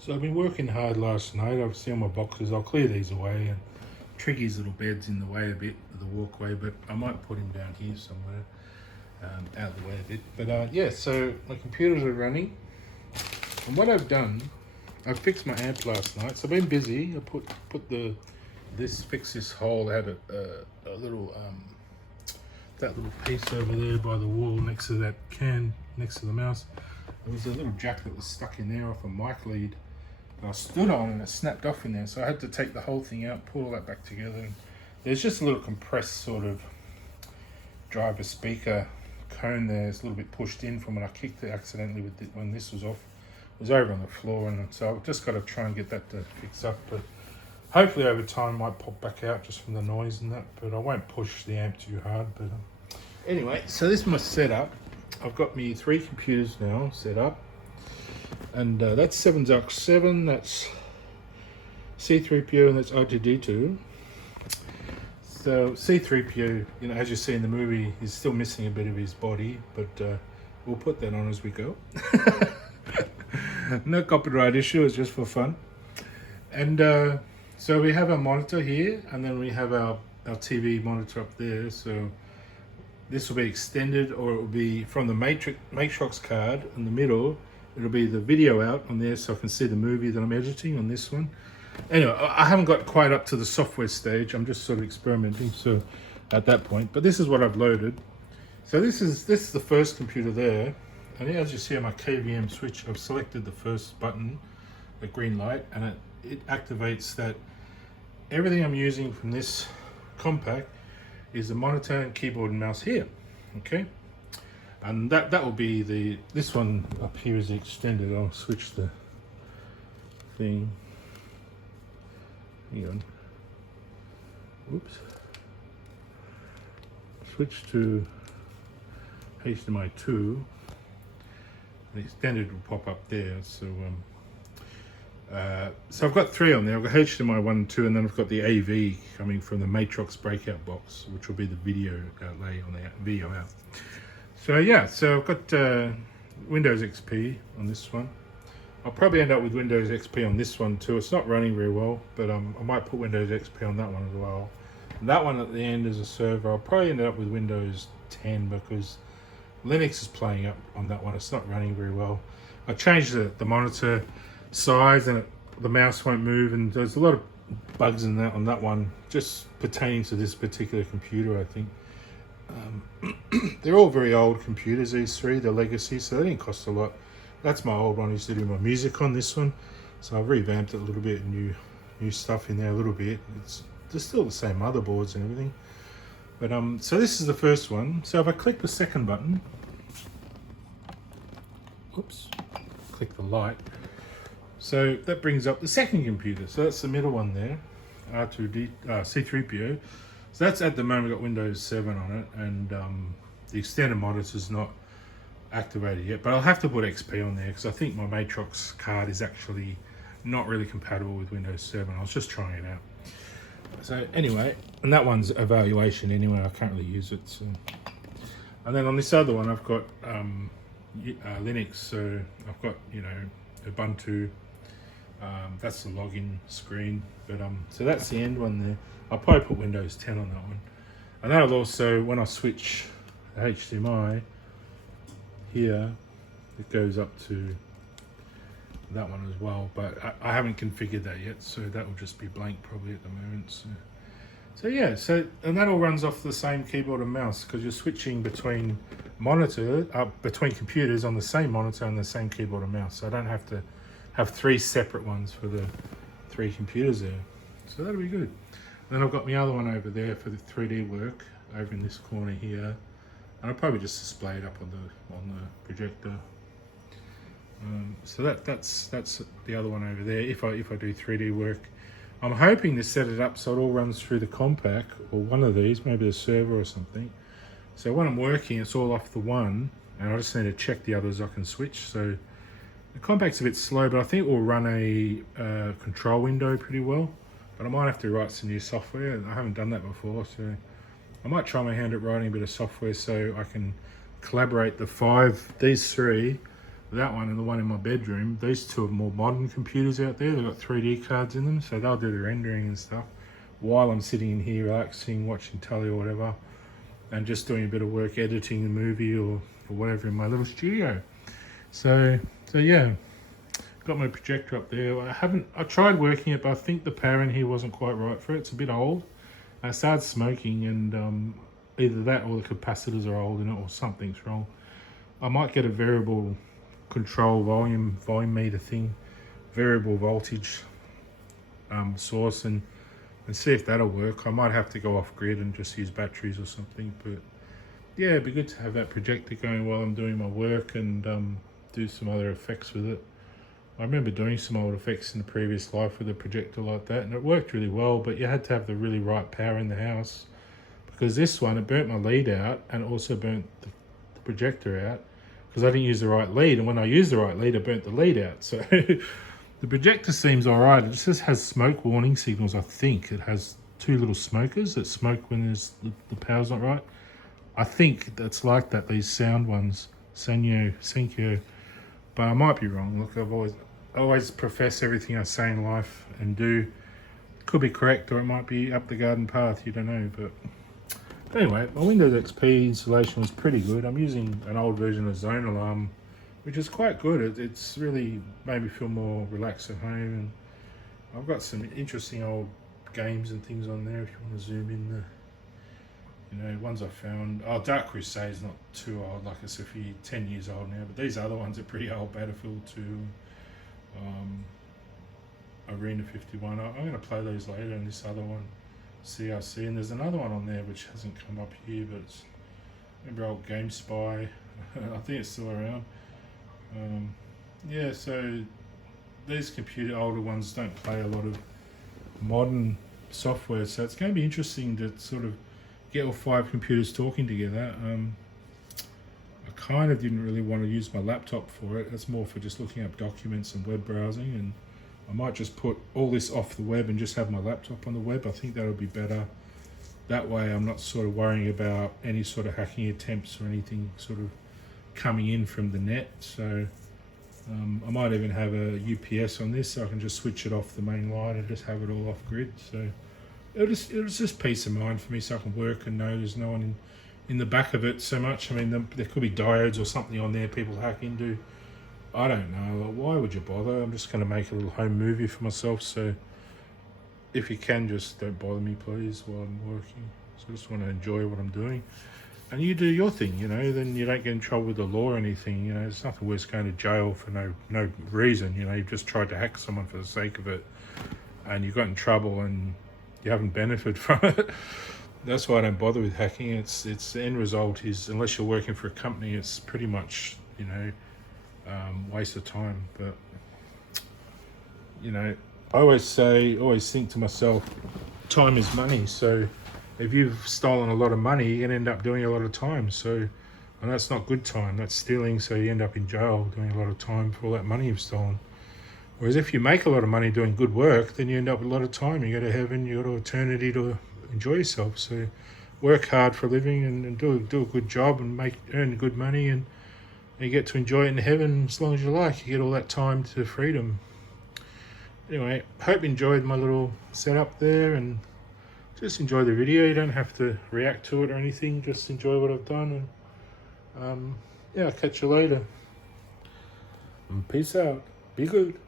So I've been working hard last night. Obviously on my boxes, I'll clear these away, and Triggy's little bed's in the way a bit of the walkway, but I might put him down here somewhere, out of the way a bit. But yeah, so my computers are running, and what I've done, I fixed my amp last night. So I've been busy. I fixed this hole out of a little that little piece over there by the wall next to that can next to the mouse. There was a little jack that was stuck in there off a mic lead. I stood on and it snapped off in there, so I had to take the whole thing out, pull all that back together. And there's just a little compressed sort of driver speaker cone there. It's a little bit pushed in from when I kicked it accidentally when this was off. It was over on the floor, and so I've just got to try and get that to fix up. But hopefully over time it might pop back out just from the noise and that. But I won't push the amp too hard. But anyway, so this is my setup. I've got me 3 computers now set up. And that's 7ZUX7, that's C3PO, and that's R2D2. So C3PO, you know, as you see in the movie, he's still missing a bit of his body, but we'll put that on as we go. No copyright issue, it's just for fun. And so we have our monitor here, and then we have our TV monitor up there. So this will be extended, or it will be from the Matrox card in the middle. It'll be the video out on there, so I can see the movie that I'm editing on this one. Anyway, I haven't got quite up to the software stage. I'm just sort of experimenting, so at that point. But this is what I've loaded. So this is the first computer there. And as you see on my KVM switch, I've selected the first button, the green light, and it activates that. Everything I'm using from this compact is the monitor and keyboard and mouse here, okay? And that will be this one up here is the extended. I'll switch the thing. Hang on. Oops. Switch to HDMI 2. The extended will pop up there. So so I've got 3 on there. I've got HDMI 1 and 2, and then I've got the AV coming from the Matrox breakout box, which will be the video outlay on the video out. So yeah, so I've got Windows XP on this one. I'll probably end up with Windows XP on this one too. It's not running very well, but I might put Windows XP on that one as well. And that one at the end is a server. I'll probably end up with Windows 10 because Linux is playing up on that one. It's not running very well. I changed the monitor size, and the mouse won't move, and there's a lot of bugs in that on that one, just pertaining to this particular computer, I think. They're all very old computers, these 3, they're legacy, so they didn't cost a lot. That's my old one. I used to do my music on this one, so I've revamped it a little bit, new stuff in there a little bit. They're still the same motherboards and everything. But so this is the first one. So if I click the second button, oops, click the light. So that brings up the second computer. So that's the middle one there, C3PO. So that's at the moment got Windows 7 on it, and the extended monitor is not activated yet. But I'll have to put XP on there because I think my Matrox card is actually not really compatible with Windows 7. I was just trying it out. So anyway, and that one's evaluation anyway. I can't really use it. So. And then on this other one, I've got Linux. So I've got Ubuntu. That's the login screen. But so that's the end one there. I'll probably put Windows 10 on that one. And that'll also, when I switch HDMI here, it goes up to that one as well. But I haven't configured that yet, so that will just be blank probably at the moment. So yeah, and that all runs off the same keyboard and mouse because you're switching between between computers on the same monitor and the same keyboard and mouse. So I don't have to have 3 separate ones for the 3 computers there. So that'll be good. Then I've got my other one over there for the 3D work over in this corner here, and I'll probably just display it up on the projector. So that's the other one over there. If I do 3D work, I'm hoping to set it up so it all runs through the compact or one of these, maybe a server or something. So when I'm working, it's all off the one, and I just need to check the others I can switch. So the compact's a bit slow, but I think it will run a control window pretty well. But I might have to write some new software. I haven't done that before, so I might try my hand at writing a bit of software so I can collaborate these 3 that one and the one in my bedroom, these two are more modern computers out there. They've got 3D cards in them, so they'll do the rendering and stuff while I'm sitting in here relaxing, watching telly or whatever, and just doing a bit of work editing a movie or whatever in my little studio. So yeah, got my projector up there. I tried working it, but I think the power in here wasn't quite right for it. It's a bit old. I started smoking, and either that or the capacitors are old in it or something's wrong. I might get a variable control volume meter thing, variable voltage source, and see if that'll work. I might have to go off grid and just use batteries or something, but yeah, it'd be good to have that projector going while I'm doing my work and do some other effects with it. I remember doing some old effects in the previous life with a projector like that, and it worked really well, but you had to have the really right power in the house, because this one, it burnt my lead out and it also burnt the projector out because I didn't use the right lead, and when I used the right lead, it burnt the lead out. So the projector seems all right. It just has smoke warning signals, I think. It has two little smokers that smoke when the power's not right. I think that's like that, these sound ones, Sanyo, but I might be wrong. Look, I always profess everything I say in life and do. Could be correct, or it might be up the garden path, you don't know. But anyway, my Windows XP installation was pretty good. I'm using an old version of Zone Alarm, which is quite good. It's really made me feel more relaxed at home, and I've got some interesting old games and things on there if you want to zoom in the, ones I found. Oh, Dark Crusade's not too old, like it's a few 10 years old now, but these other ones are pretty old. Battlefield 2, Arena 51. I'm going to play those later, and this other one, CRC, and there's another one on there which hasn't come up here, but it's, remember old Game Spy. I think it's still around. Yeah, so these older ones don't play a lot of modern software, so it's going to be interesting to sort of get all 5 computers talking together. I kind of didn't really want to use my laptop for it. It's more for just looking up documents and web browsing, and I might just put all this off the web and just have my laptop on the web. I think that'll be better. That way I'm not sort of worrying about any sort of hacking attempts or anything sort of coming in from the net. So I might even have a UPS on this, so I can just switch it off the main line and just have it all off grid. So it was just peace of mind for me, so I can work and know there's no one in the back of it so much. I mean, there could be diodes or something on there people hack into. I don't know. Why would you bother? I'm just going to make a little home movie for myself. So if you can, just don't bother me, please, while I'm working. So I just want to enjoy what I'm doing. And you do your thing, then you don't get in trouble with the law or anything. It's nothing worse going to jail for no reason. You've just tried to hack someone for the sake of it, and you got in trouble and you haven't benefited from it. That's why I don't bother with hacking. It's the end result is, unless you're working for a company, it's pretty much, waste of time. But, I always think to myself, time is money. So if you've stolen a lot of money, you're going to end up doing a lot of time. So, and that's not good time. That's stealing. So you end up in jail doing a lot of time for all that money you've stolen. Whereas if you make a lot of money doing good work, then you end up with a lot of time. You go to heaven, you go to eternity to enjoy yourself. So work hard for a living and do a good job and earn good money, and you get to enjoy it in heaven as long as you like. You get all that time to freedom. Anyway, hope you enjoyed my little setup there, and just enjoy the video. You don't have to react to it or anything. Just enjoy what I've done, and yeah, I'll catch you later. And peace out. Be good.